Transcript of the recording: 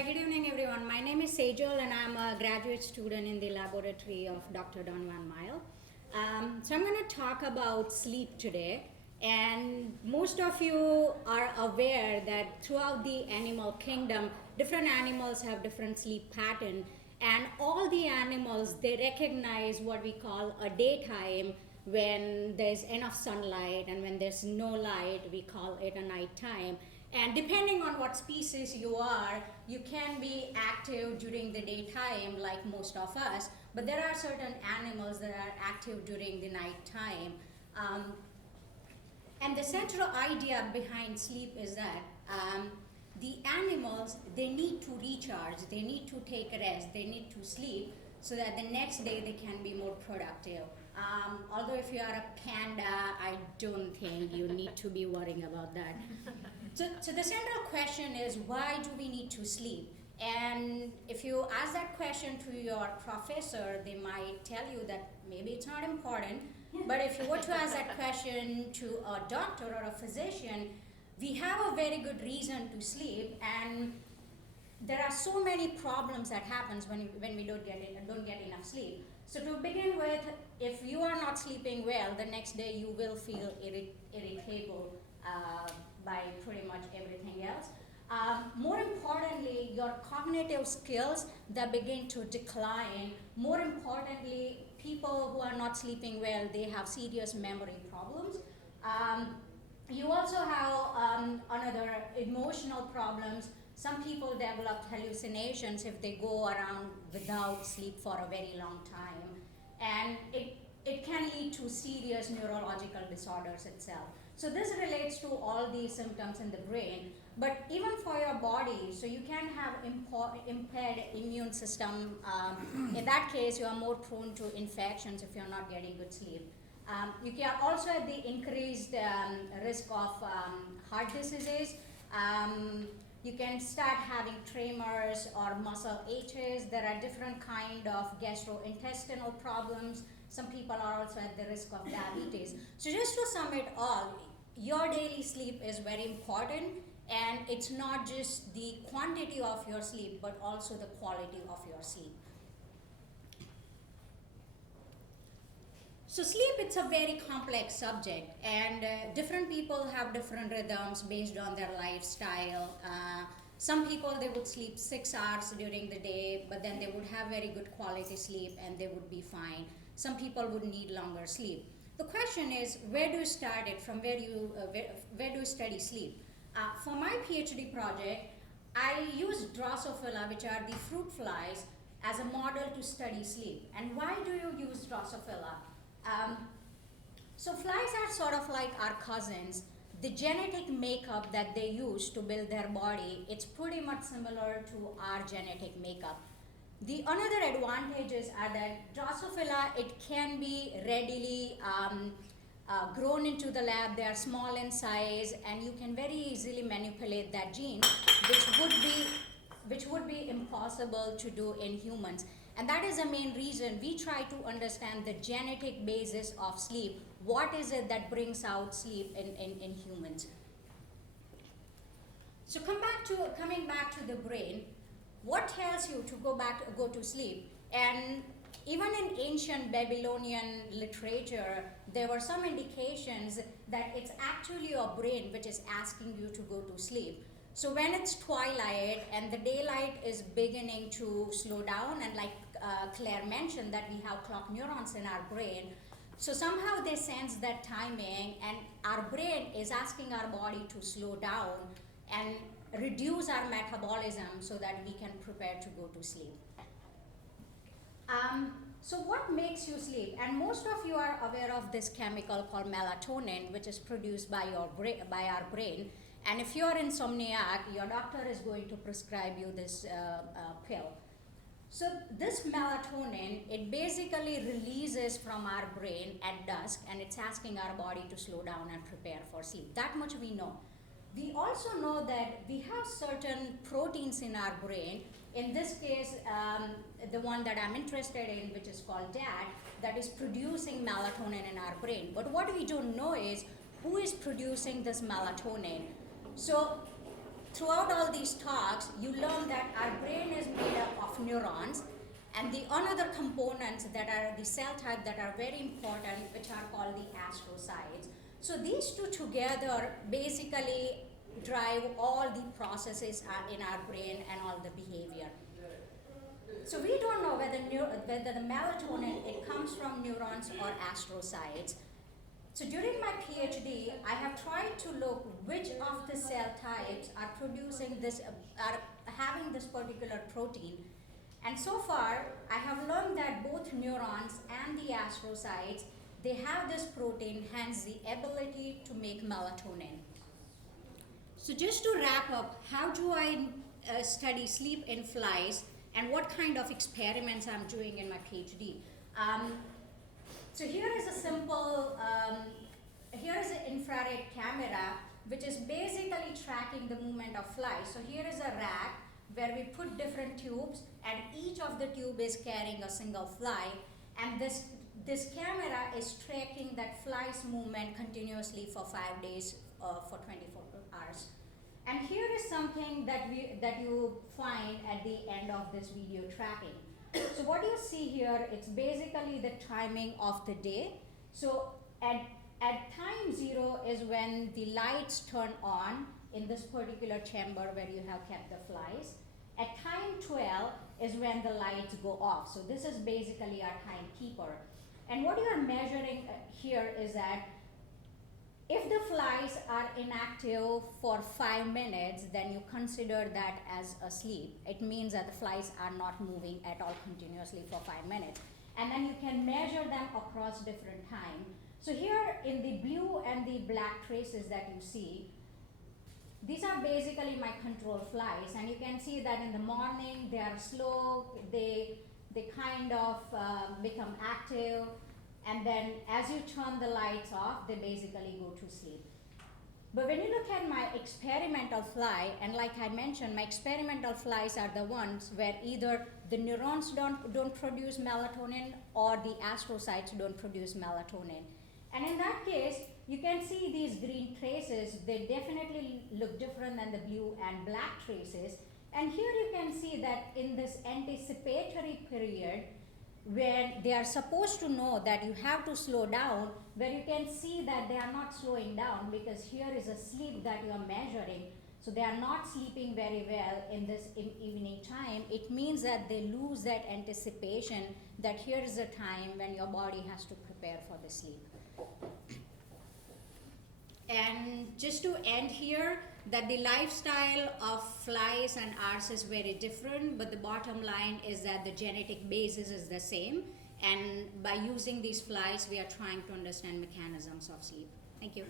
Hi, good evening, everyone. My name is Sejal, and I'm a graduate student in the laboratory of Dr. Don Van Mile. So I'm going to talk about sleep today. And most of you are aware that throughout the animal kingdom, different animals have different sleep pattern. And all the animals, they recognize what we call a daytime when there's enough sunlight, and when there's no light, we call it a nighttime. And depending on what species you are, you can be active during the daytime like most of us, but there are certain animals that are active during the nighttime. And the central idea behind sleep is that the animals, they need to recharge, they need to take a rest, they need to sleep so that the next day they can be more productive. Although if you are a panda, I don't think you need to be worrying about that. So the central question is, why do we need to sleep? And if you ask that question to your professor, they might tell you that maybe it's not important. But if you were to ask that question to a doctor or a physician, we have a very good reason to sleep, and there are so many problems that happens when we don't get enough sleep. So to begin with, if you are not sleeping well, the next day you will feel irritable by pretty much everything else. More importantly, your cognitive skills, that begin to decline. More importantly, people who are not sleeping well, they have serious memory problems. You also have another emotional problems. Some people develop hallucinations if they go around without sleep for a very long time. And it can lead to serious neurological disorders itself. So this relates to all these symptoms in the brain, but even for your body, so you can have impaired immune system. In that case, you are more prone to infections if you're not getting good sleep. You can also have the increased risk of heart diseases. You can start having tremors or muscle aches. There are different kind of gastrointestinal problems. Some people are also at the risk of diabetes. So just to sum it all, your daily sleep is very important, and it's not just the quantity of your sleep, but also the quality of your sleep. So sleep, it's a very complex subject, and different people have different rhythms based on their lifestyle. Some people, they would sleep 6 hours during the day, but then they would have very good quality sleep and they would be fine. Some people would need longer sleep. The question is, where do you start it? From where do you study sleep? For my PhD project, I used Drosophila, which are the fruit flies, as a model to study sleep. And why do you use Drosophila? So flies are sort of like our cousins. The genetic makeup that they use to build their body, it's pretty much similar to our genetic makeup. The another advantages are that Drosophila, it can be readily grown into the lab. They are small in size, and you can very easily manipulate that gene, which would be impossible to do in humans. And that is the main reason we try to understand the genetic basis of sleep. What is it that brings out sleep in humans? So coming back to the brain, what tells you to go to sleep? And even in ancient Babylonian literature, there were some indications that it's actually your brain which is asking you to go to sleep. So when it's twilight and the daylight is beginning to slow down, and like Claire mentioned, that we have clock neurons in our brain, so somehow they sense that timing, and our brain is asking our body to slow down and reduce our metabolism so that we can prepare to go to sleep. So what makes you sleep? And most of you are aware of this chemical called melatonin, which is produced by our brain. And if you're insomniac, your doctor is going to prescribe you this pill. So this melatonin, it basically releases from our brain at dusk, and it's asking our body to slow down and prepare for sleep. That much we know. We also know that we have certain proteins in our brain. In this case, the one that I'm interested in, which is called DAT, that is producing melatonin in our brain. But what we don't know is who is producing this melatonin. So throughout all these talks, you learn that our brain is made up of neurons, and the another components that are the cell type that are very important, which are called the astrocytes. So these two together basically drive all the processes in our brain and all the behavior. So we don't know whether the melatonin, it comes from neurons or astrocytes. So during my PhD, I have tried to look which of the cell types are producing this, are having this particular protein. And so far, I have learned that both neurons and the astrocytes, they have this protein, hence the ability to make melatonin. So just to wrap up, how do I study sleep in flies and what kind of experiments I'm doing in my PhD? So here is a simple, here is an infrared camera which is basically tracking the movement of flies. So here is a rack where we put different tubes, and each of the tube is carrying a single fly, and this camera is tracking that fly's movement continuously for 5 days, for 24 hours. And here is something that you find at the end of this video tracking. So what you see here, it's basically the timing of the day. So at time 0 is when the lights turn on in this particular chamber where you have kept the flies. At time 12 is when the lights go off. So this is basically our timekeeper. And what you are measuring here is that if the flies are inactive for 5 minutes, then you consider that as asleep. It means that the flies are not moving at all continuously for 5 minutes. And then you can measure them across different time. So here in the blue and the black traces that you see, these are basically my control flies, and you can see that in the morning they are slow, they kind of become active, and then as you turn the lights off, they basically go to sleep. But when you look at my experimental fly, and like I mentioned, my experimental flies are the ones where either the neurons don't produce melatonin or the astrocytes don't produce melatonin. And in that case, you can see these green traces, they definitely look different than the blue and black traces. And here you can see that in this anticipatory period, where they are supposed to know that you have to slow down, where you can see that they are not slowing down because here is a sleep that you are measuring. So they are not sleeping very well in this evening time. It means that they lose that anticipation that here is a time when your body has to prepare for the sleep. And just to end here, that the lifestyle of flies and ours is very different, but the bottom line is that the genetic basis is the same. And by using these flies, we are trying to understand mechanisms of sleep. Thank you.